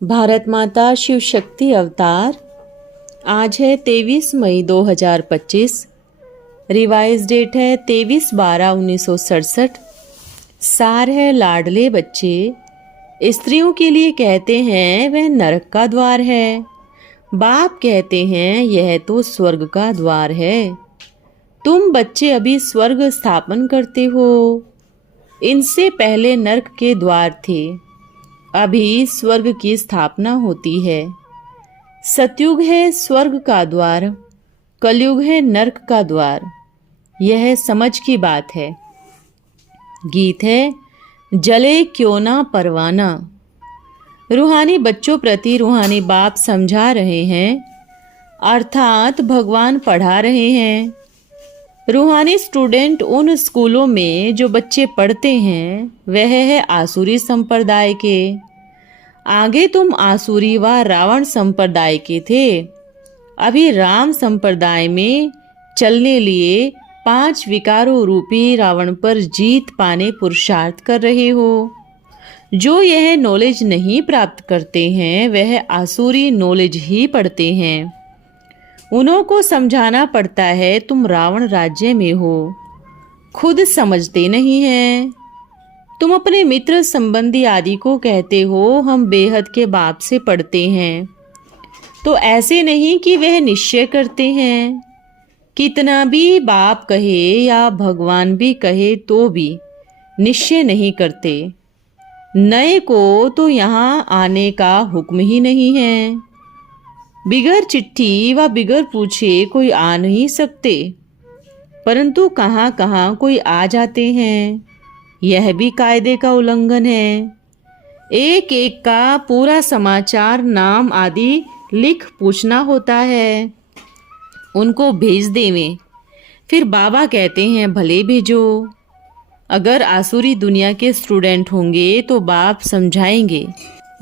भारत माता शिव शक्ति अवतार। आज है 23 मई 2025। रिवाइज डेट है 23/12/1967। सार है लाडले बच्चे स्त्रियों के लिए कहते हैं वह नरक का द्वार है। बाप कहते हैं यह तो स्वर्ग का द्वार है। तुम बच्चे अभी स्वर्ग स्थापन करते हो। इनसे पहले नरक के द्वार थे, अभी स्वर्ग की स्थापना होती है। सतयुग है स्वर्ग का द्वार, कलयुग है नरक का द्वार। यह समझ की बात है। गीत है जले क्यों ना परवाना। रूहानी बच्चों प्रति रूहानी बाप समझा रहे हैं, अर्थात भगवान पढ़ा रहे हैं। रूहानी स्टूडेंट उन स्कूलों में जो बच्चे पढ़ते हैं वह है आसुरी संप्रदाय के। आगे तुम आसुरी व रावण संप्रदाय के थे, अभी राम संप्रदाय में चलने लिए 5 विकारों रूपी रावण पर जीत पाने पुरुषार्थ कर रहे हो। जो यह नॉलेज नहीं प्राप्त करते हैं वह आसुरी नॉलेज ही पढ़ते हैं। उन्हों को समझाना पड़ता है तुम रावण राज्य में हो, खुद समझते नहीं हैं। तुम अपने मित्र संबंधी आदि को कहते हो हम बेहद के बाप से पढ़ते हैं, तो ऐसे नहीं कि वह निश्चय करते हैं। कितना भी बाप कहे या भगवान भी कहे तो भी निश्चय नहीं करते। नए को तो यहाँ आने का हुक्म ही नहीं है। बिगर चिट्ठी व बिगर पूछे कोई आ नहीं सकते, परंतु कहाँ कहाँ कोई आ जाते हैं। यह भी कायदे का उल्लंघन है। एक एक का पूरा समाचार नाम आदि लिख पूछना होता है, उनको भेज देवें। फिर बाबा कहते हैं भले भेजो। अगर आसुरी दुनिया के स्टूडेंट होंगे तो बाप समझाएंगे।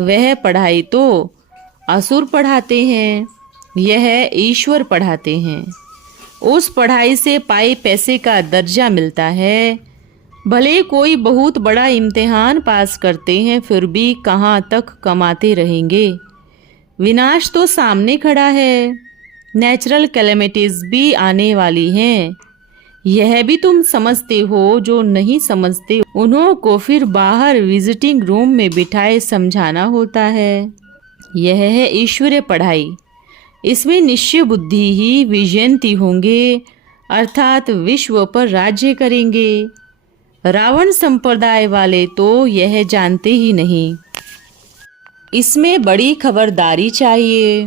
वह पढ़ाई तो असुर पढ़ाते हैं, यह ईश्वर पढ़ाते हैं। उस पढ़ाई से पाए पैसे का दर्जा मिलता है। भले कोई बहुत बड़ा इम्तिहान पास करते हैं फिर भी कहाँ तक कमाते रहेंगे। विनाश तो सामने खड़ा है, नेचुरल कैलेमिटीज भी आने वाली हैं। यह भी तुम समझते हो। जो नहीं समझते उन्हों को फिर बाहर विजिटिंग रूम में बिठाए समझाना होता है। यह है ईश्वरीय पढ़ाई। इसमें निश्चय बुद्धि ही विजयंती होंगे, अर्थात विश्व पर राज्य करेंगे। रावण संप्रदाय वाले तो यह जानते ही नहीं। इसमें बड़ी खबरदारी चाहिए।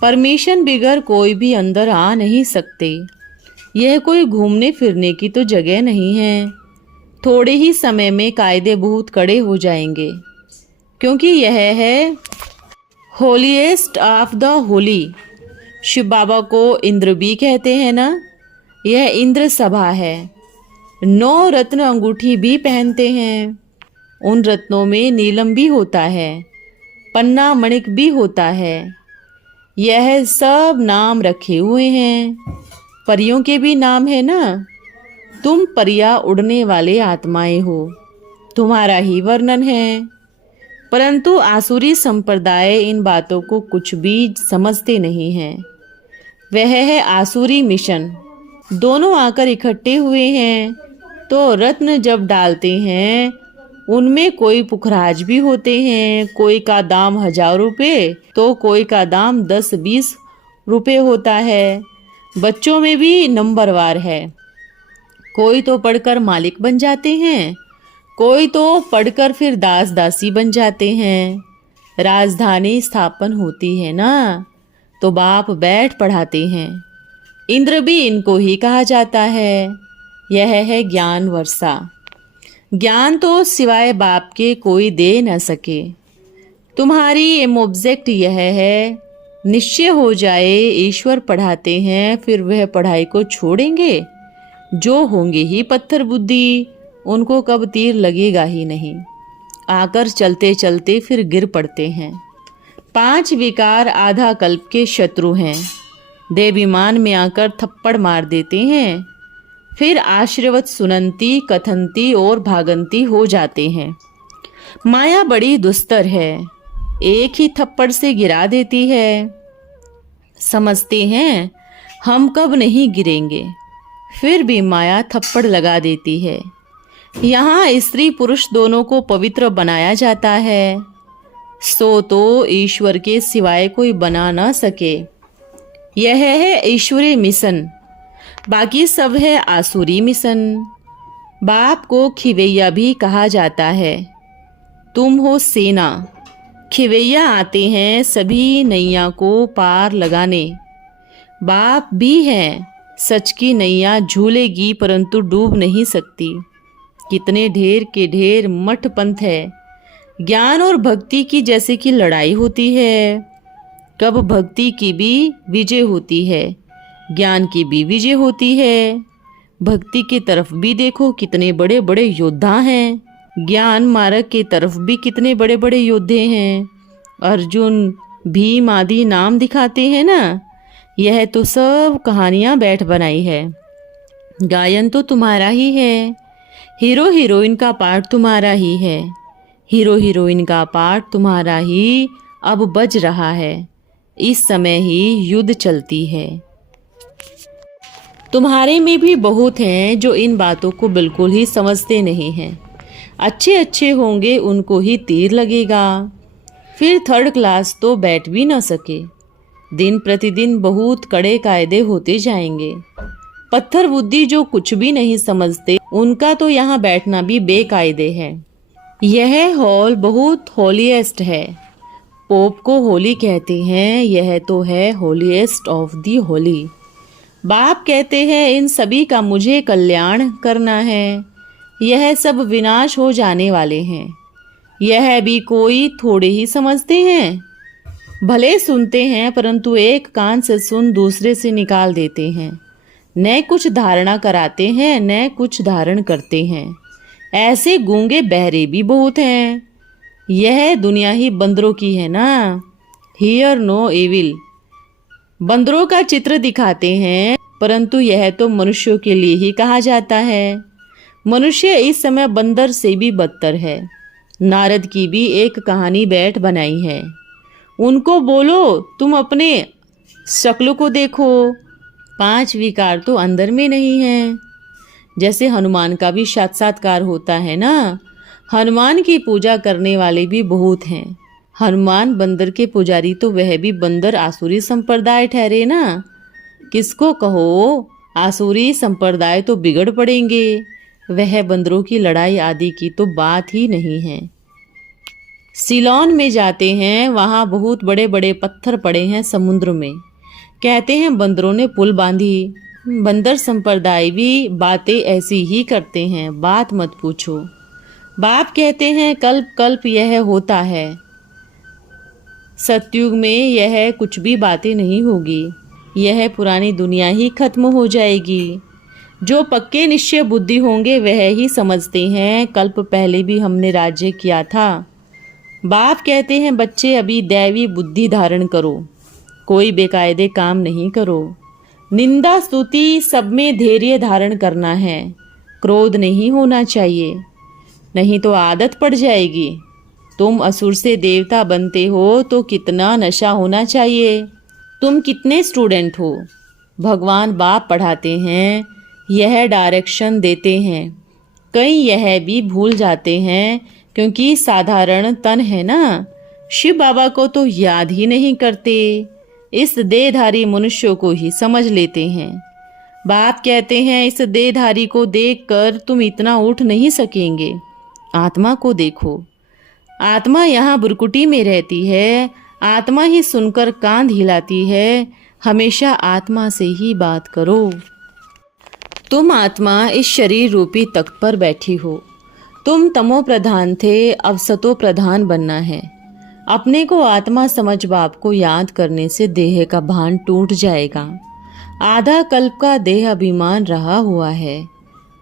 परमिशन बिगर कोई भी अंदर आ नहीं सकते। यह कोई घूमने फिरने की तो जगह नहीं है। थोड़े ही समय में कायदे बहुत कड़े हो जाएंगे, क्योंकि यह है holiest of the holy. Shiv Baba को इंद्र भी कहते हैं ना। यह इंद्र सभा है। 9 रत्न अंगूठी भी पहनते हैं। उन रत्नों में नीलम भी होता है, पन्ना मणिक भी होता है। यह सब नाम रखे हुए हैं। परियों के भी नाम है ना। तुम परियां उड़ने वाले आत्माएं हो, तुम्हारा ही वर्णन है। परंतु आसुरी संप्रदाय इन बातों को कुछ भी समझते नहीं हैं। वह है आसुरी मिशन। दोनों आकर इकट्ठे हुए हैं तो रत्न जब डालते हैं उनमें कोई पुखराज भी होते हैं। कोई का दाम 1000 रुपये तो कोई का दाम 10-20 रुपये होता है। बच्चों में भी नंबरवार है। कोई तो पढ़कर मालिक बन जाते हैं, कोई तो पढ़कर फिर दास दासी बन जाते हैं। राजधानी स्थापन होती है ना तो बाप बैठ पढ़ाते हैं। इंद्र भी इनको ही कहा जाता है। यह है ज्ञान वर्षा। ज्ञान तो सिवाय बाप के कोई दे न सके। तुम्हारी एम ऑब्जेक्ट यह है, निश्चय हो जाए ईश्वर पढ़ाते हैं, फिर वह पढ़ाई को छोड़ेंगे। जो होंगे ही पत्थर बुद्धि, उनको कब तीर लगेगा ही नहीं। आकर चलते चलते फिर गिर पड़ते हैं। 5 विकार आधा कल्प के शत्रु हैं। देवीमान में आकर थप्पड़ मार देते हैं, फिर आश्रवत सुनंती कथनती और भागंती हो जाते हैं। माया बड़ी दुस्तर है। एक ही थप्पड़ से गिरा देती है। समझते हैं हम कब नहीं गिरेंगे, फिर भी माया थप्पड़ लगा देती है। यहाँ स्त्री पुरुष दोनों को पवित्र बनाया जाता है, सो तो ईश्वर के सिवाय कोई बना ना सके। यह है ईश्वरीय मिशन, बाकी सब है आसुरी मिशन। बाप को खिवैया भी कहा जाता है। तुम हो सेना, खिवैया आते हैं सभी नैया को पार लगाने। बाप भी हैं, सच की नैया झूलेगी परंतु डूब नहीं सकती। कितने ढेर के ढेर मठ पंथ है। ज्ञान और भक्ति की जैसे कि लड़ाई होती है। कब भक्ति की भी विजय होती है, ज्ञान की भी विजय होती है। भक्ति की तरफ भी देखो कितने बड़े बड़े योद्धा हैं, ज्ञान मार्ग की तरफ भी कितने बड़े बड़े योद्धे हैं। अर्जुन भीम आदि नाम दिखाते हैं ना, यह तो सब कहानियां बैठ बनाई है। गायन तो तुम्हारा ही है, हीरो हीरोइन का पार्ट तुम्हारा ही है। हीरो हीरोइन का पार्ट तुम्हारा ही अब बज रहा है। इस समय ही युद्ध चलती है। तुम्हारे में भी बहुत हैं जो इन बातों को बिल्कुल ही समझते नहीं हैं। अच्छे अच्छे होंगे उनको ही तीर लगेगा, फिर थर्ड क्लास तो बैठ भी न सके। दिन प्रतिदिन बहुत कड़े कायदे होते जाएंगे। पत्थर बुद्धि जो कुछ भी नहीं समझते उनका तो यहाँ बैठना भी बेकायदे है। यह हॉल बहुत होलीएस्ट है। पोप को होली कहते हैं, यह तो है होलीएस्ट ऑफ दी होली। बाप कहते हैं इन सभी का मुझे कल्याण करना है। यह सब विनाश हो जाने वाले हैं। यह भी कोई थोड़े ही समझते हैं। भले सुनते हैं परंतु एक कान से सुन दूसरे से निकाल देते हैं। न कुछ धारणा कराते हैं न कुछ धारण करते हैं। ऐसे गूंगे बहरे भी बहुत हैं। यह दुनिया ही बंदरों की है ना। Hear no evil. बंदरों का चित्र दिखाते हैं परंतु यह तो मनुष्यों के लिए ही कहा जाता है। मनुष्य इस समय बंदर से भी बदतर है। नारद की भी एक कहानी बैठ बनाई है। उनको बोलो तुम अपने शक्ल को देखो, 5 विकार तो अंदर में नहीं है। जैसे हनुमान का भी साक्षात्कार होता है ना। हनुमान की पूजा करने वाले भी बहुत हैं। हनुमान बंदर के पुजारी तो वह भी बंदर आसुरी संप्रदाय ठहरे ना। किसको कहो आसुरी संप्रदाय तो बिगड़ पड़ेंगे। वह बंदरों की लड़ाई आदि की तो बात ही नहीं है। सिलोन में जाते हैं, वहाँ बहुत बड़े बड़े पत्थर पड़े हैं समुद्र में। कहते हैं बंदरों ने पुल बांधी। बंदर संप्रदाय भी बातें ऐसी ही करते हैं, बात मत पूछो। बाप कहते हैं कल्प कल्प यह होता है। सतयुग में यह कुछ भी बातें नहीं होगी। यह पुरानी दुनिया ही खत्म हो जाएगी। जो पक्के निश्चय बुद्धि होंगे वह ही समझते हैं कल्प पहले भी हमने राज्य किया था। बाप कहते हैं बच्चे अभी दैवी बुद्धि धारण करो, कोई बेकायदे काम नहीं करो। निंदा स्तुति सब में धैर्य धारण करना है। क्रोध नहीं होना चाहिए, नहीं तो आदत पड़ जाएगी। तुम असुर से देवता बनते हो तो कितना नशा होना चाहिए। तुम कितने स्टूडेंट हो। भगवान बाप पढ़ाते हैं, यह डायरेक्शन देते हैं। कई यह भी भूल जाते हैं क्योंकि साधारण तन है ना। शिव बाबा को तो याद ही नहीं करते, इस देहधारी मनुष्यों को ही समझ लेते हैं। बाप कहते हैं इस देहधारी को देखकर तुम इतना उठ नहीं सकेंगे। आत्मा को देखो। आत्मा यहाँ बुरकुटी में रहती है। आत्मा ही सुनकर कांध हिलाती है। हमेशा आत्मा से ही बात करो। तुम आत्मा इस शरीर रूपी तख्त पर बैठी हो। तुम तमो प्रधान थे, अब सतो प्रधान बनना है। अपने को आत्मा समझ बाप को याद करने से देह का भान टूट जाएगा। आधा कल्प का देह अभिमान रहा हुआ है।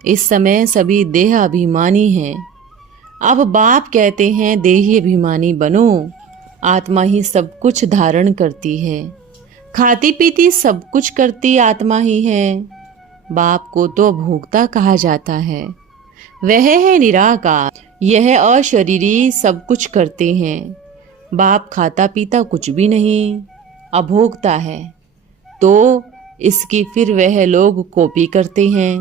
इस समय सभी देह अभिमानी हैं। अब बाप कहते हैं देही अभिमानी बनो। आत्मा ही सब कुछ धारण करती है। खाती पीती सब कुछ करती आत्मा ही है। बाप को तो भोक्ता कहा जाता है। वह है निराकार। यह अशरीरी सब कुछ करते हैं। बाप खाता पीता कुछ भी नहीं, अभोक्ता है, तो इसकी फिर वह लोग कॉपी करते हैं।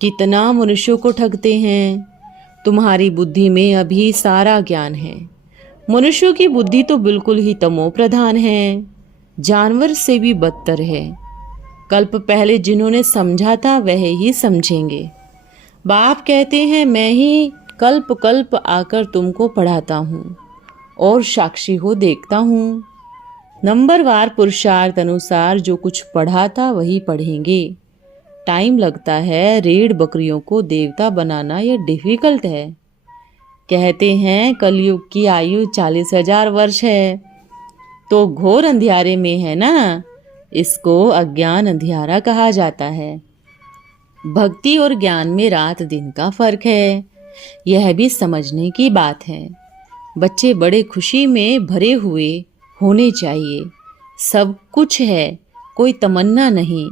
कितना मनुष्यों को ठगते हैं। तुम्हारी बुद्धि में अभी सारा ज्ञान है। मनुष्यों की बुद्धि तो बिल्कुल ही तमो प्रधान है, जानवर से भी बदतर है। कल्प पहले जिन्होंने समझा था वह ही समझेंगे। बाप कहते हैं मैं ही कल्प कल्प आकर तुमको पढ़ाता हूँ और साक्षी हो देखता हूँ। नंबरवार पुरुषार्थ अनुसार जो कुछ पढ़ा था वही पढ़ेंगे। टाइम लगता है, रेड़ बकरियों को देवता बनाना यह डिफिकल्ट है। कहते हैं कलयुग की आयु 40,000 वर्ष है, तो घोर अंधियारे में है ना, इसको अज्ञान अंधियारा कहा जाता है। भक्ति और ज्ञान में रात दिन का फर्क है, यह भी समझने की बात है। बच्चे बड़े खुशी में भरे हुए होने चाहिए। सब कुछ है, कोई तमन्ना नहीं।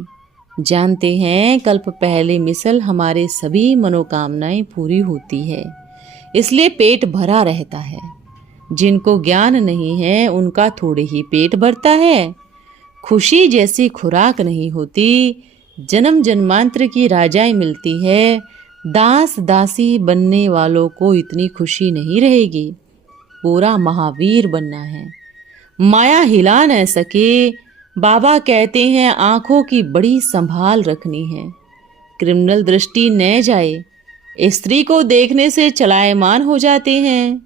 जानते हैं कल्प पहले मिसल हमारे सभी मनोकामनाएं पूरी होती है, इसलिए पेट भरा रहता है। जिनको ज्ञान नहीं है उनका थोड़े ही पेट भरता है। खुशी जैसी खुराक नहीं होती। जन्म जन्मांतर की राजाएं मिलती है, दास दासी बनने वालों को इतनी खुशी नहीं रहेगी। पूरा महावीर बनना है, माया हिला न सके। बाबा कहते हैं आंखों की बड़ी संभाल रखनी है, क्रिमिनल दृष्टि न जाए। स्त्री को देखने से चलायमान हो जाते हैं।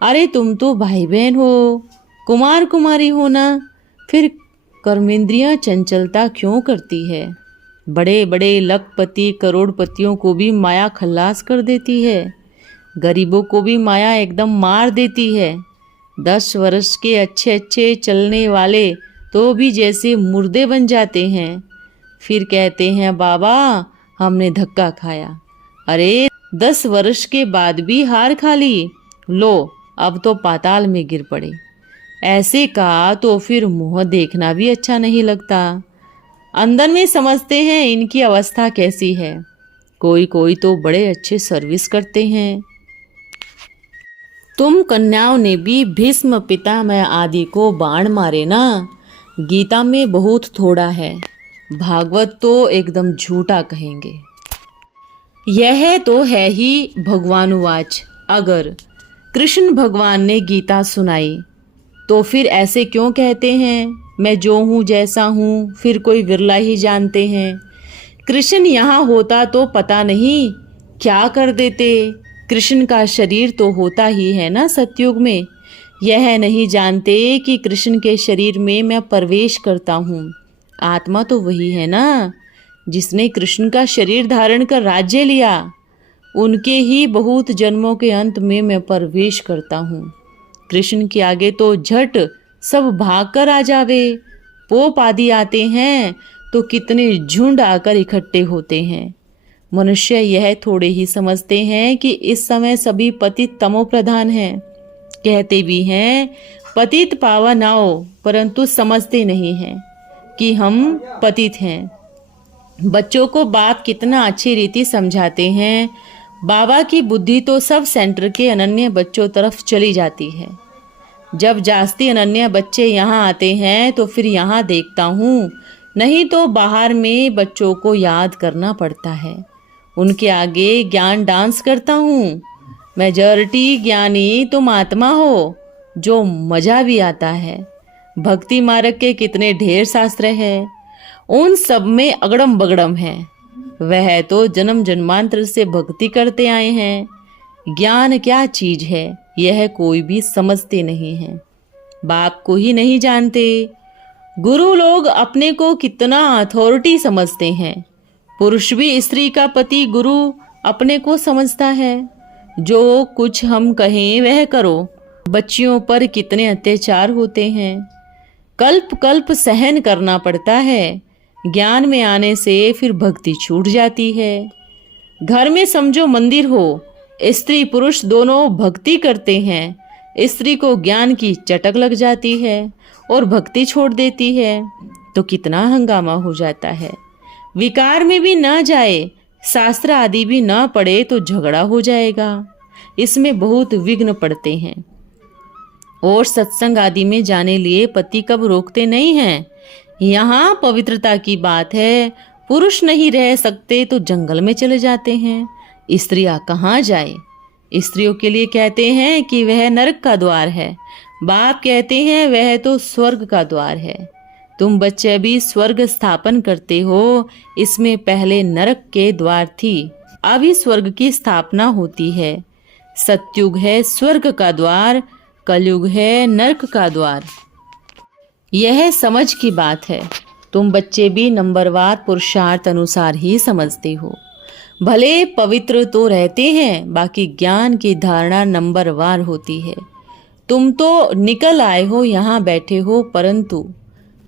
अरे तुम तो भाई बहन हो, कुमार कुमारी हो ना, फिर कर्मेंद्रियां चंचलता क्यों करती है? बड़े बड़े लखपति करोड़पतियों को भी माया खल्लास कर देती है, गरीबों को भी माया एकदम मार देती है। 10 वर्ष के अच्छे अच्छे चलने वाले तो भी जैसे मुर्दे बन जाते हैं। फिर कहते हैं बाबा हमने धक्का खाया। अरे 10 वर्ष के बाद भी हार खा ली, लो अब तो पाताल में गिर पड़े। ऐसे कहा तो फिर मुंह देखना भी अच्छा नहीं लगता। अंदर में समझते हैं इनकी अवस्था कैसी है। कोई कोई तो बड़े अच्छे सर्विस करते हैं। तुम कन्याओं ने भी भीष्म पितामह आदि को बाण मारे ना। गीता में बहुत थोड़ा है, भागवत तो एकदम झूठा कहेंगे। यह तो है ही भगवानुवाच। अगर कृष्ण भगवान ने गीता सुनाई तो फिर ऐसे क्यों कहते हैं मैं जो हूँ जैसा हूँ, फिर कोई विरला ही जानते हैं। कृष्ण यहाँ होता तो पता नहीं क्या कर देते। कृष्ण का शरीर तो होता ही है ना सतयुग में। यह नहीं जानते कि कृष्ण के शरीर में मैं प्रवेश करता हूँ। आत्मा तो वही है ना जिसने कृष्ण का शरीर धारण कर राज्य लिया। उनके ही बहुत जन्मों के अंत में मैं प्रवेश करता हूँ। कृष्ण के आगे तो झट सब भाग कर आ जावे। पोप आदि आते हैं तो कितने झुंड आकर इकट्ठे होते हैं। मनुष्य यह थोड़े ही समझते हैं कि इस समय सभी पतित तमो प्रधान हैं। कहते भी हैं पतित पावन आओ, परंतु समझते नहीं हैं कि हम पतित हैं। बच्चों को बाप कितना अच्छी रीति समझाते हैं। बाबा की बुद्धि तो सब सेंटर के अनन्य बच्चों तरफ चली जाती है। जब जास्ती अनन्य बच्चे यहाँ आते हैं तो फिर यहाँ देखता हूँ, नहीं तो बाहर में बच्चों को याद करना पड़ता है। उनके आगे ज्ञान डांस करता हूँ। मेजॉरिटी ज्ञानी तुम आत्मा हो, जो मजा भी आता है। भक्ति मार्ग के कितने ढेर शास्त्र हैं, उन सब में अगड़म बगड़म है। वह तो जन्म जन्मांतर से भक्ति करते आए हैं। ज्ञान क्या चीज है यह कोई भी समझते नहीं है, बाप को ही नहीं जानते। गुरु लोग अपने को कितना अथॉरिटी समझते हैं। पुरुष भी स्त्री का पति गुरु अपने को समझता है। जो कुछ हम कहें वह करो। बच्चियों पर कितने अत्याचार होते हैं, कल्प कल्प सहन करना पड़ता है। ज्ञान में आने से फिर भक्ति छूट जाती है। घर में समझो मंदिर हो, स्त्री पुरुष दोनों भक्ति करते हैं। स्त्री को ज्ञान की चटक लग जाती है और भक्ति छोड़ देती है तो कितना हंगामा हो जाता है। विकार में भी ना जाए, शास्त्र आदि भी ना पढ़े तो झगड़ा हो जाएगा। इसमें बहुत विघ्न पड़ते हैं। और सत्संग आदि में जाने लिए पति कब रोकते नहीं हैं। यहाँ पवित्रता की बात है। पुरुष नहीं रह सकते तो जंगल में चले जाते हैं। स्त्रियां कहाँ जाए। स्त्रियों के लिए कहते हैं कि वह नरक का द्वार है। बाप कहते हैं वह तो स्वर्ग का द्वार है। तुम बच्चे अभी स्वर्ग स्थापन करते हो, इसमें पहले नरक के द्वार थी, अभी स्वर्ग की स्थापना होती है। सतयुग है स्वर्ग का द्वार, कलयुग है नरक का द्वार। यह समझ की बात है। तुम बच्चे भी नंबरवार पुरुषार्थ अनुसार ही समझते हो। भले पवित्र तो रहते हैं, बाकी ज्ञान की धारणा नंबरवार होती है। तुम तो निकल आए हो, यहाँ बैठे हो, परंतु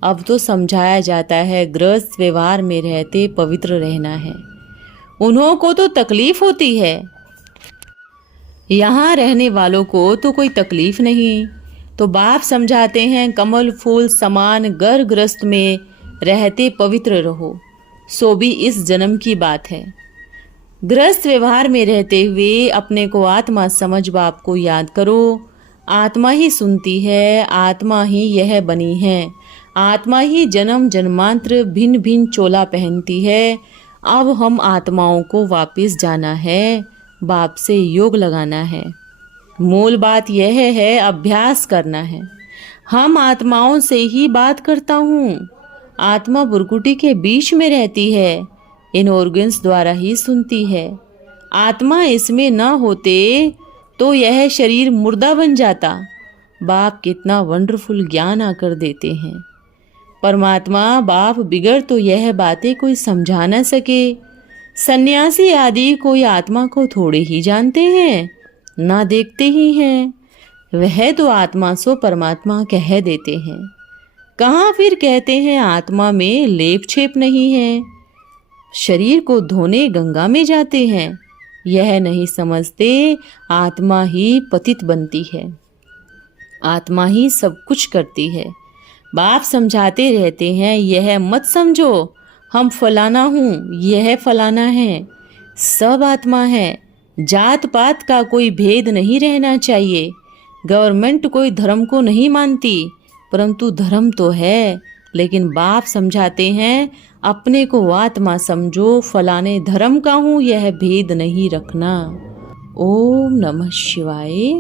अब तो समझाया जाता है गृहस्थ व्यवहार में रहते पवित्र रहना है। उन्हों को तो तकलीफ होती है, यहाँ रहने वालों को तो कोई तकलीफ नहीं। तो बाप समझाते हैं कमल फूल समान गर्भग्रस्त में रहते पवित्र रहो। सो भी इस जन्म की बात है। गृहस्थ व्यवहार में रहते हुए अपने को आत्मा समझ बाप को याद करो। आत्मा ही सुनती है, आत्मा ही यह बनी है, आत्मा ही जन्म जन्मांतर भिन्न भिन्न चोला पहनती है। अब हम आत्माओं को वापस जाना है, बाप से योग लगाना है। मूल बात यह है, अभ्यास करना है। हम आत्माओं से ही बात करता हूँ। आत्मा बुरकुटी के बीच में रहती है, इन ऑर्गन्स द्वारा ही सुनती है। आत्मा इसमें न होते तो यह शरीर मुर्दा बन जाता। बाप कितना वंडरफुल ज्ञान आकर देते हैं। परमात्मा बाप बिगड़ तो यह बातें कोई समझा न सके। सन्यासी आदि कोई आत्मा को थोड़े ही जानते हैं, ना देखते ही हैं। वह तो आत्मा सो परमात्मा कह देते हैं। कहाँ फिर कहते हैं आत्मा में लेप छेप नहीं है। शरीर को धोने गंगा में जाते हैं, यह नहीं समझते आत्मा ही पतित बनती है, आत्मा ही सब कुछ करती है। बाप समझाते रहते हैं यह मत समझो हम फलाना हूँ, यह फलाना है। सब आत्मा है। जात पात का कोई भेद नहीं रहना चाहिए। गवर्नमेंट कोई धर्म को नहीं मानती, परंतु धर्म तो है। लेकिन बाप समझाते हैं अपने को आत्मा समझो, फलाने धर्म का हूँ यह भेद नहीं रखना। ओम नमः शिवाय।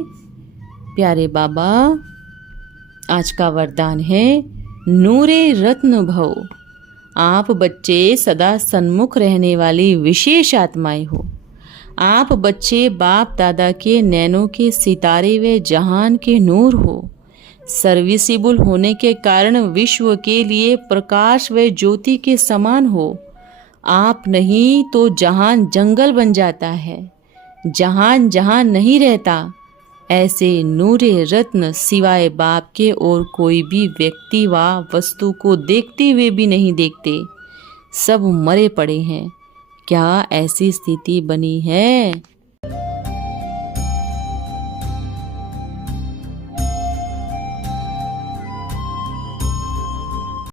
प्यारे बाबा, आज का वरदान है नूरे रत्न भव। आप बच्चे सदा सन्मुख रहने वाली विशेष आत्माएं हो। आप बच्चे बाप दादा के नैनों के सितारे व जहान के नूर हो। सर्विसिबल होने के कारण विश्व के लिए प्रकाश व ज्योति के समान हो। आप नहीं तो जहान जंगल बन जाता है, जहान जहां नहीं रहता। ऐसे नूरे रत्न सिवाय बाप के और कोई भी व्यक्ति व वस्तु को देखते हुए भी नहीं देखते, सब मरे पड़े हैं। क्या ऐसी स्थिति बनी है?